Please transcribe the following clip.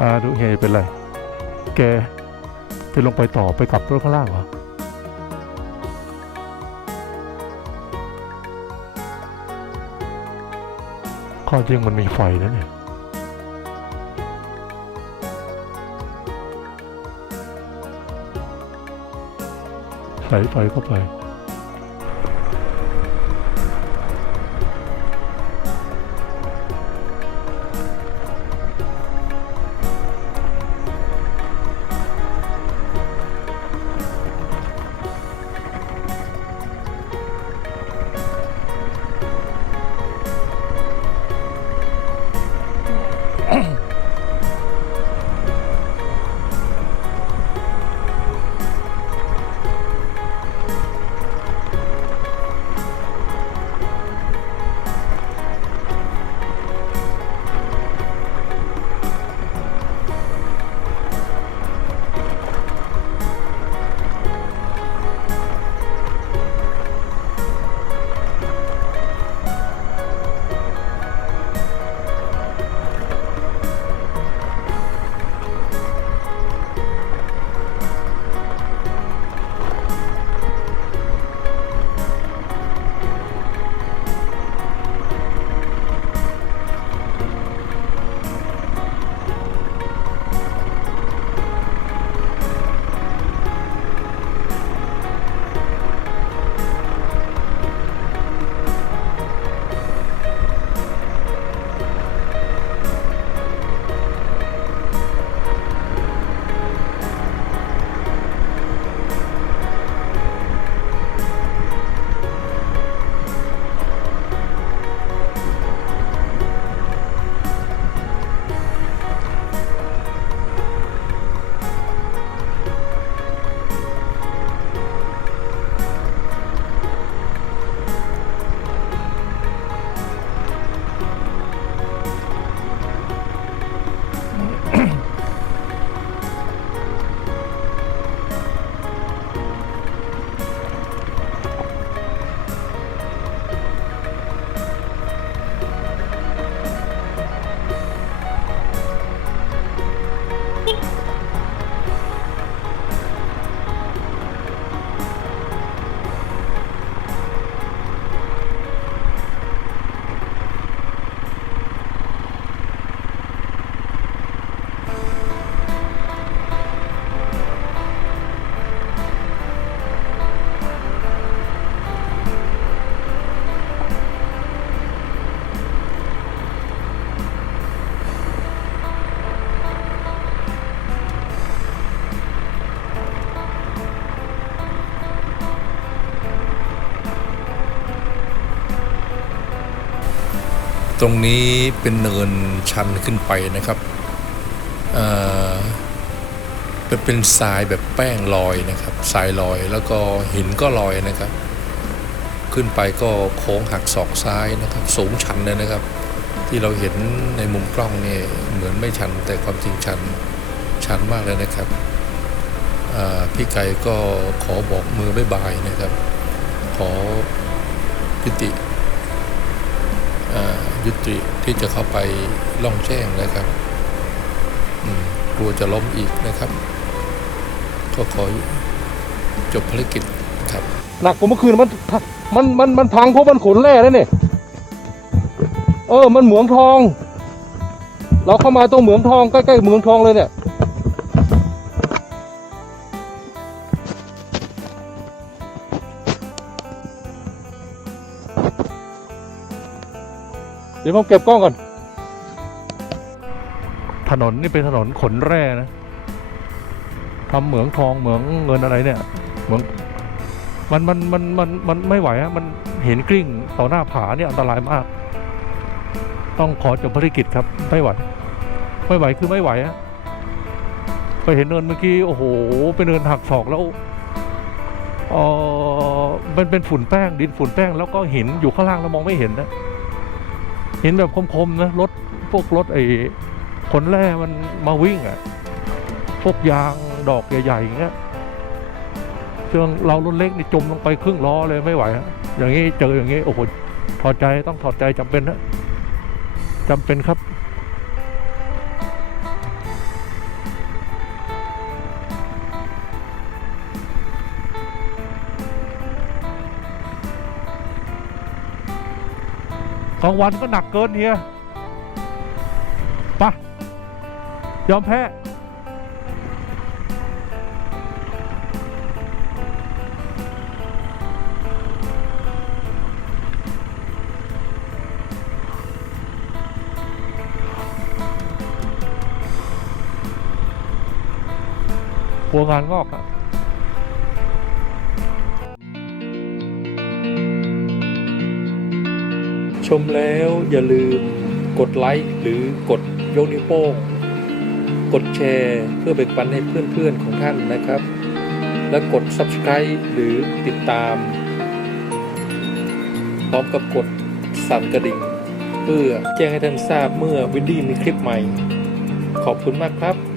อาดูเฮเป็นไร แกจะลงไปต่อไปกลับรถข้างล่างเหรอข้อจริงมันมีไฟนะเนี่ยใส่ไฟเข้าไป ตรงนี้เป็นเนินชันขึ้นไปนะครับเป็นเป็นทรายแบบแป้งลอยนะครับทรายลอยแล้วก็หินก็ลอยนะครับ ขึ้นไปก็โค้งหักศอกซ้ายนะครับ สูงชันเลยนะครับ ที่เราเห็นในมุมกล้องเนี่ยเหมือนไม่ชันแต่ความจริงชันชันมากเลยนะครับพี่ไก่ก็ขอบอกมือบ๊ายบายนะครับ ขอยุติอ่ายุติที่จะเข้าไปล่องแจ้งนะครับกลัวจะล้มอีกนะครับ ก็ขอจบภารกิจครับ หนักกว่าเมื่อคืนมันมันมันมันพังเพราะมันขนแร่แล้วเนี่ยเออ มันเหมืองทอง เราเข้ามาตรงเหมืองทองใกล้ๆเหมืองทองเลยเนี่ย เดี๋ยวผมเก็บกล้องก่อน ถนนนี่เป็นถนนขนแร่นะทำเหมืองทองเหมืองเงินอะไรเนี่ยเหมืองมันมันมันมันมันไม่ไหวอะมันเห็นกลิ้งต่อหน้าผาเนี่ยอันตรายมาก ต้องขอจบภารกิจครับไม่ไหว ไม่ไหวคือไม่ไหวอะไปเห็นเนินเมื่อกี้โอ้โหเป็นเนินหักศอกแล้วเออมันเป็นฝุ่นแป้งดินฝุ่นแป้งแล้วก็หินอยู่ข้างล่างแล้วมองไม่เห็นนะ เห็นแบบคมๆนะรถพวกรถไอ้ขนแร่มันมาวิ่งอะพวกยางดอกใหญ่ๆอย่างเงี้ยเครื่องเรารถเล็กนี่จมลงไปครึ่งล้อเลยไม่ไหวฮะอย่างนี้เจออย่างนี้โอ้โหถอดใจต้องถอดใจจำเป็นนะจำเป็นครับ กลางวันก็หนักเกินเฮียไปะยอมแพ้กลัวงานงอกอะ ชมแล้วอย่าลืมกดไลค์หรือกดยกนิ้วโป้ง กดแชร์เพื่อแบ่งปันให้เพื่อนๆของท่านนะครับ และกด Subscribe หรือติดตาม พร้อมกับกดสั่นกระดิ่ง เพื่อแจ้งให้ท่านทราบเมื่อวินดี้มีคลิปใหม่ ขอบคุณมากครับ